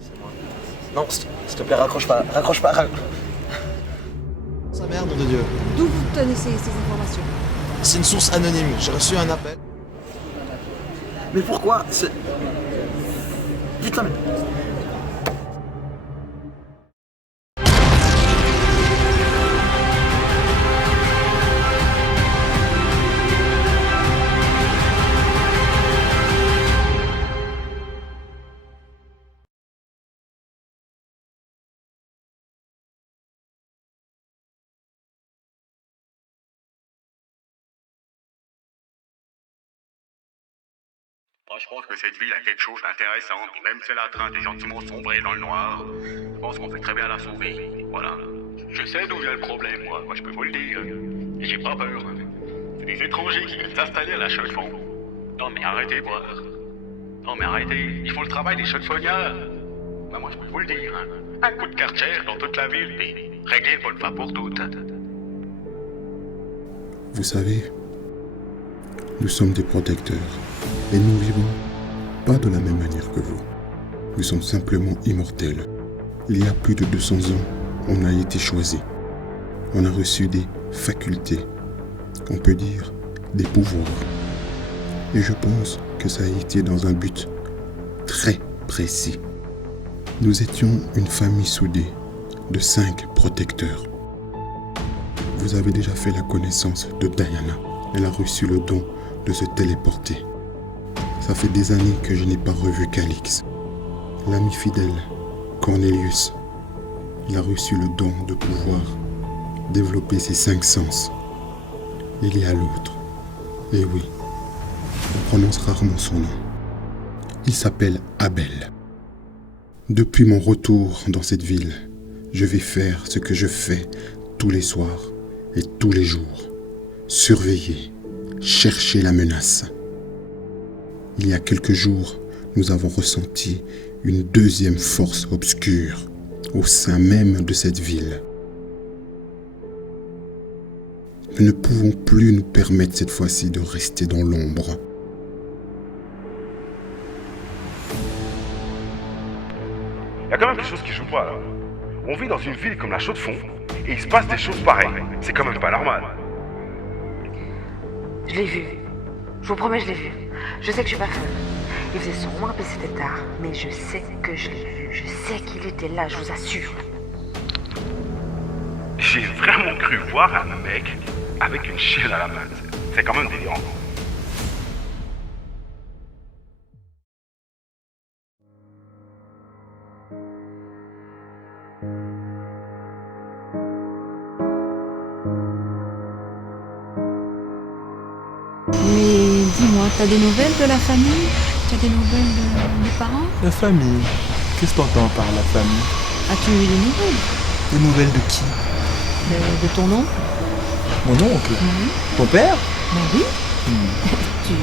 C'est moi. Non, s'il te plaît, raccroche pas. Sa mère, nom de Dieu. D'où vous tenez ces informations? C'est une source anonyme. J'ai reçu un appel. Mais pourquoi Dites-la même. Moi, je pense que cette ville a quelque chose d'intéressant, puis même si elle est en train de gentiment sombrer dans le noir, je pense qu'on fait très bien la sauver. Voilà. Je sais d'où vient le problème, moi je peux vous le dire. Et j'ai pas peur. C'est des étrangers qui viennent s'installer à la chaux-de-fonds. Non mais arrêtez, voir. Non mais arrêtez, ils font le travail des chaux-de-fonnières. Ben, moi je peux vous le dire. Un coup de Karcher dans toute la ville, puis régler une bonne fois pour toutes. Vous savez, nous sommes des protecteurs et nous vivons pas de la même manière que vous. Nous sommes simplement immortels. Il y a plus de 200 ans, on a été choisis. On a reçu des facultés, on peut dire des pouvoirs. Et je pense que ça a été dans un but très précis. Nous étions une famille soudée de 5 protecteurs. Vous avez déjà fait la connaissance de Diana. Elle a reçu le don de se téléporter. Ça fait des années que je n'ai pas revu Calix. L'ami fidèle, Cornelius, il a reçu le don de pouvoir développer ses 5 sens. Il y a l'autre. Et oui, on prononce rarement son nom. Il s'appelle Abel. Depuis mon retour dans cette ville, je vais faire ce que je fais tous les soirs et tous les jours. Surveiller, chercher la menace. Il y a quelques jours, nous avons ressenti une deuxième force obscure au sein même de cette ville. Nous ne pouvons plus nous permettre cette fois-ci de rester dans l'ombre. Il y a quand même quelque chose qui joue pas là. On vit dans une ville comme la Chaux-de-Fonds et il se passe des choses pareilles. C'est quand même pas normal. Je l'ai vu. Je vous promets, je l'ai vu. Je sais que je suis pas folle. Il faisait sombre et c'était tard, mais je sais que je l'ai vu. Je sais qu'il était là, je vous assure. J'ai vraiment cru voir un mec avec une chienne à la main. C'est quand même délirant. Mais dis-moi, t'as des nouvelles de la famille? T'as des nouvelles des parents? La famille. Qu'est-ce que t'entends par la famille? As-tu eu des nouvelles? Des nouvelles de qui? De ton oncle? Mon oncle? Ton père? Ben oui. Tu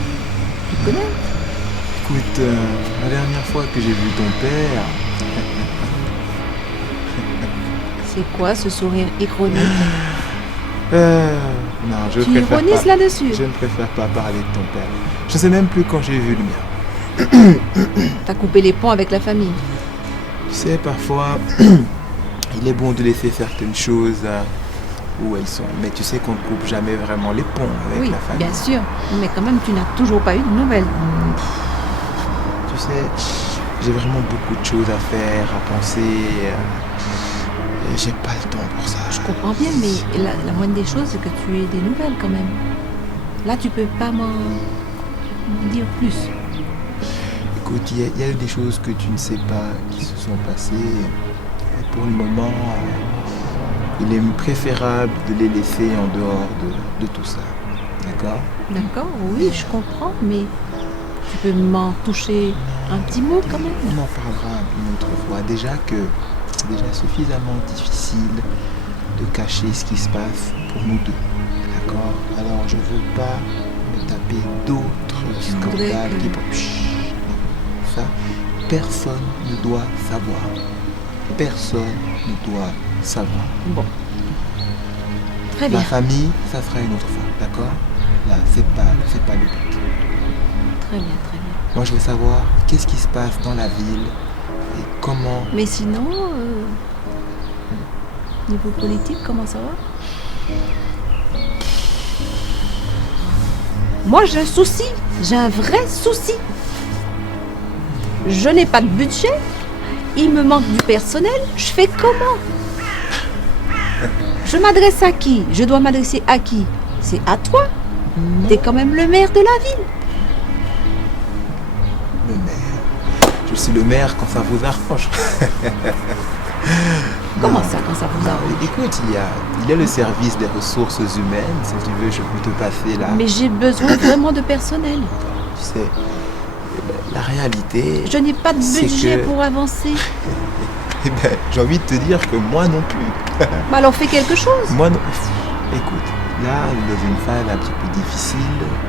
connais? Écoute, la dernière fois que j'ai vu ton père... C'est quoi ce sourire ironique? Non, je Tu préfère ironises pas. là-dessus? Je ne préfère pas parler de ton père. Je sais même plus quand j'ai vu le mien. T'as coupé les ponts avec la famille? Tu sais, parfois, il est bon de laisser certaines choses où elles sont. Mais tu sais qu'on ne coupe jamais vraiment les ponts avec Oui, la famille. bien sûr. Mais quand même, tu n'as toujours pas eu de nouvelles. Tu sais, j'ai vraiment beaucoup de choses à faire, à penser. Et j'ai pas le temps pour ça. Je comprends bien, mais la moindre des choses, c'est que tu aies des nouvelles quand même. Là, tu peux pas m'en dire plus. Écoute, il y a eu des choses que tu ne sais pas qui se sont passées. Et pour le moment, il est préférable de les laisser en dehors de tout ça. D'accord? D'accord, oui, je comprends, mais tu peux m'en toucher un petit mot quand même. On en parlera une autre fois. Déjà que c'est déjà suffisamment difficile de cacher ce qui se passe pour nous deux. D'accord? Alors je veux pas me taper d'autres scandales qui... Chut, non. Ça, personne ne doit savoir. Personne ne doit savoir. Bon. Très bien. La famille, ça sera une autre fois. D'accord? Là, c'est pas le but. Très bien, très bien. Moi, je veux savoir qu'est-ce qui se passe dans la ville et comment? Mais sinon, niveau politique, comment ça va? Moi, j'ai un souci. J'ai un vrai souci. Je n'ai pas de budget. Il me manque du personnel. Je fais comment? Je m'adresse à qui? Je dois m'adresser à qui? C'est à toi. T'es quand même le maire de la ville. Le maire. Je suis le maire quand ça vous arrange. Comment Non. ça, quand ça vous Non, arrange? écoute, il y a le service des ressources humaines. Si tu veux, je peux te passer là. Mais j'ai besoin vraiment de personnel. Tu sais, la réalité. Je n'ai pas de C'est budget que- pour avancer. Eh ben, j'ai envie de te dire que moi non plus. Bah alors fais quelque chose. Moi non. Écoute, là, on est dans une phase un petit peu difficile.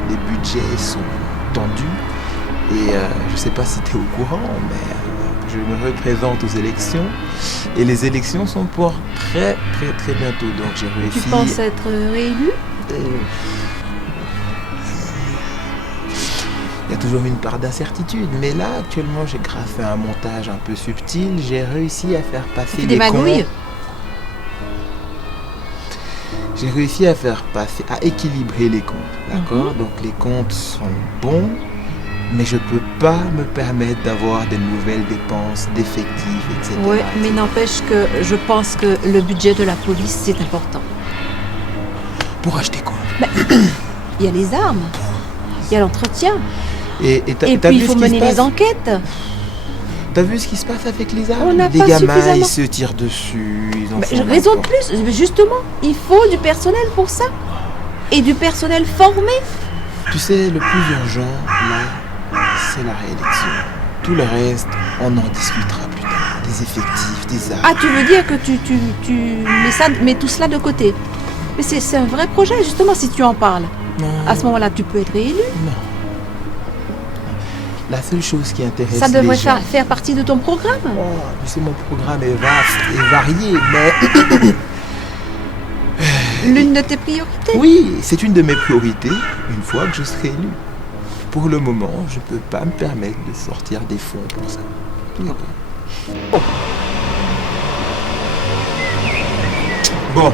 Les budgets sont tendus. Et je sais pas si tu es au courant, mais je me représente aux élections. Et les élections sont pour très très très bientôt. Donc j'ai réussi. Tu penses être réélu? Il y a toujours une part d'incertitude. Mais là, actuellement, grâce à un montage un peu subtil, j'ai réussi à faire passer Des les comptes. magouilles? J'ai réussi à faire passer, à équilibrer les comptes, d'accord? Donc les comptes sont bons, mais je peux pas me permettre d'avoir des nouvelles dépenses d'effectifs, etc. Ouais, mais n'empêche que je pense que le budget de la police, c'est important. Pour acheter quoi? Il y a les armes, il y a l'entretien, Et et t'as puis il vu faut ce qui se mener les passe? enquêtes. T'as vu ce qui se passe avec les armes? On n'a Les pas gamins, suffisamment. ils se tirent dessus, ils en font Raison de n'importe. plus, justement, il faut du personnel pour ça. Et du personnel formé. Tu sais, le plus urgent, là, c'est la réélection. Tout le reste, on en discutera plus tard. Des effectifs, des armes. Ah, tu veux dire que tu mets tout cela de côté. Mais c'est un vrai projet, justement, si tu en parles. Non, À ce moment-là, tu peux être réélu. non. La seule chose qui intéresse Ça devrait les gens... faire partie de ton programme. Oh, tu sais, mon programme est vaste et varié, mais... L'une de tes priorités. Oui, c'est une de mes priorités, une fois que je serai élu. Pour le moment, je ne peux pas me permettre de sortir des fonds pour ça. Bon,